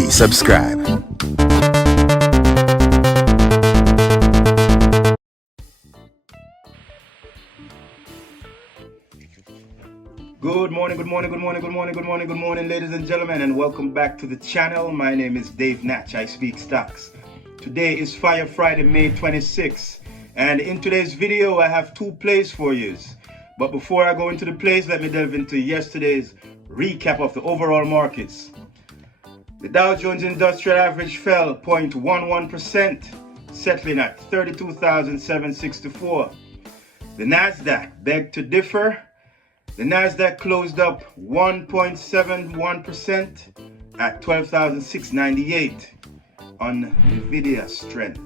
Please subscribe. Good morning, ladies and gentlemen, and welcome back to the channel. My name is Dave Natch. I speak stocks. Today is Fire Friday, May 26th, and in today's video, I have two plays for you. But before I go into the plays, let me delve into yesterday's recap of the overall markets. The Dow Jones Industrial Average fell 0.11%, settling at 32,764. The Nasdaq begged to differ. The Nasdaq closed up 1.71% at 12,698 on Nvidia strength.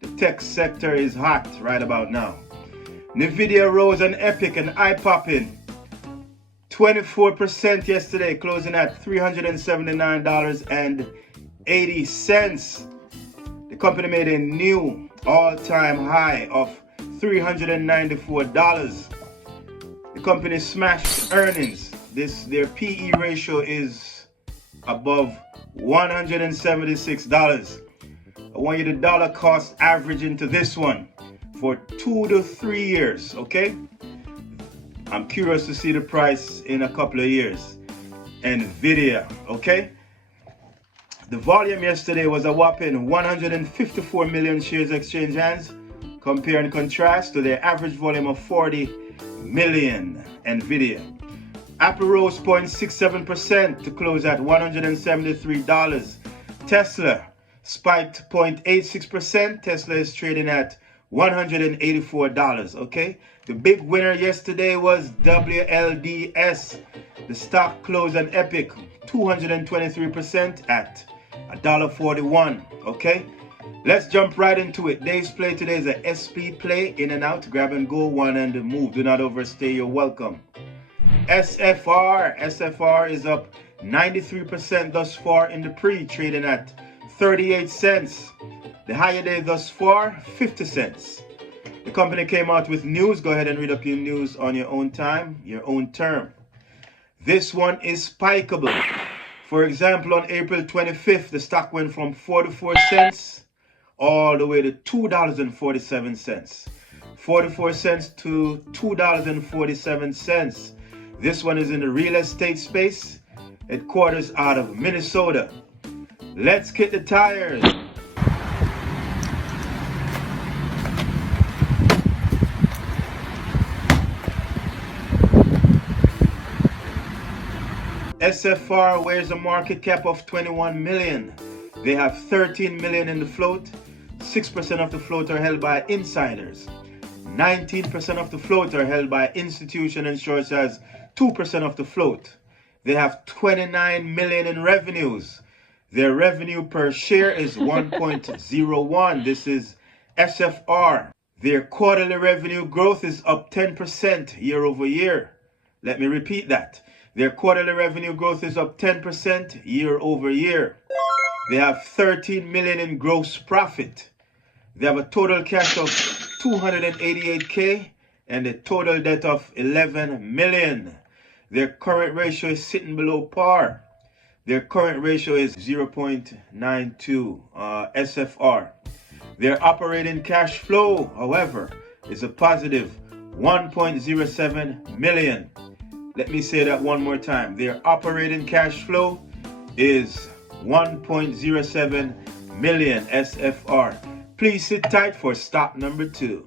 The tech sector is hot right about now. Nvidia rose on Epic and eye-popping 24% yesterday, closing at $379.80. The company made a new all-time high of $394. The company smashed earnings. Their PE ratio is above $176. I want you to dollar cost average into this one for 2 to 3 years, okay? I'm curious to see the price in a couple of years. Nvidia, okay? The volume yesterday was a whopping 154 million shares exchanged hands, compare and contrast to their average volume of 40 million. Nvidia. Apple rose 0.67% to close at $173. Tesla spiked 0.86%. Tesla is trading at $184. Okay. The big winner yesterday was WLDS. The stock closed on Epic 223% at $1.41. Okay. Let's jump right into it. Dave's play today is a SP play, in and out, grab and go, one and move. Do not overstay your welcome. SFR is up 93% thus far in the pre, trading at 38 cents. The higher day thus far, 50 cents. The company came out with news. Go ahead and read up your news on your own time, your own term. This one is spikeable. For example, on April 25th, the stock went from 44 cents all the way to $2.47. 44 cents to $2.47. This one is in the real estate space. Headquarters out of Minnesota. Let's kick the tires. SFR wears a market cap of 21 million. They have 13 million in the float. 6% of the float are held by insiders. 19% of the float are held by institution and shorts as 2% of the float. They have 29 million in revenues. Their revenue per share is 1.01. This is SFR. Their quarterly revenue growth is up 10% year over year. Let me repeat that. Their quarterly revenue growth is up 10% year over year. They have 13 million in gross profit. They have a total cash of 288K and a total debt of 11 million. Their current ratio is sitting below par. Their current ratio is 0.92 SFR. Their operating cash flow, however, is a positive 1.07 million. Let me say that one more time. Their operating cash flow is 1.07 million SFR. Please sit tight for stock number 2.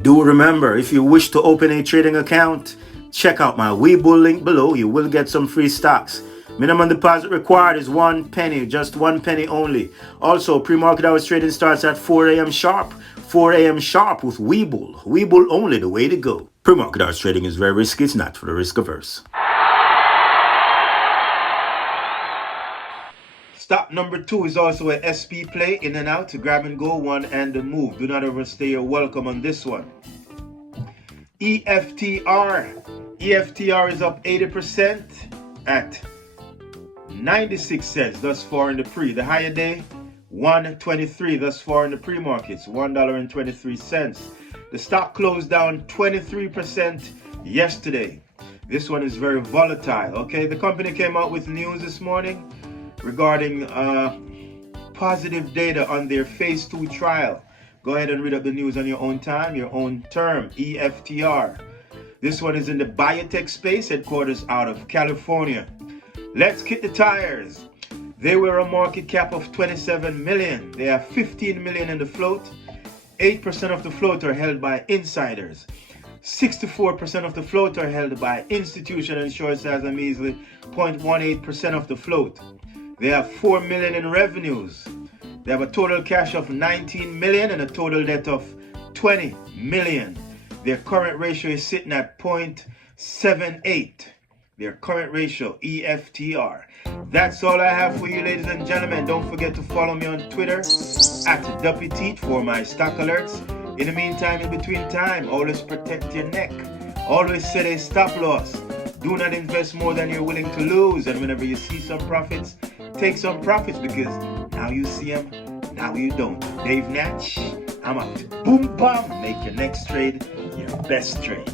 Do remember, if you wish to open a trading account, check out my Webull link below. You will get some free stocks. Minimum deposit required is 1 penny, just 1 penny only. Also, pre-market hours trading starts at 4 a.m. sharp. 4 a.m. sharp with Webull. Webull only, the way to go. Pre-market hours trading is very risky. It's not for the risk averse. Stock number 2 is also a SP play, in and out, grab and go, one and move. Do not overstay your welcome on this one. EFTR. EFTR is up 80% at 96 cents thus far in the pre. The higher day, 123 thus far in the pre-markets, $1.23. The stock closed down 23% yesterday. This one is very volatile, okay? The company came out with news this morning. regarding positive data on their phase 2 trial. Go ahead and read up the news on your own time, your own term, EFTR. This one is in the biotech space, headquarters out of California. Let's kick the tires. They were a market cap of 27 million. They have 15 million in the float. 8% of the float are held by insiders. 64% of the float are held by institutional and short has a measly 0.18% of the float. They have 4 million in revenues. They have a total cash of 19 million and a total debt of 20 million. Their current ratio is sitting at 0.78. Their current ratio, EFTR. That's all I have for you, ladies and gentlemen. Don't forget to follow me on Twitter at DuppyTeat for my stock alerts. In the meantime, in between time, always protect your neck. Always set a stop loss. Do not invest more than you're willing to lose. And whenever you see some profits, take some profits, because now you see them, now you don't. Dave Natch, I'm out. Boom, bam. Make your next trade your best trade.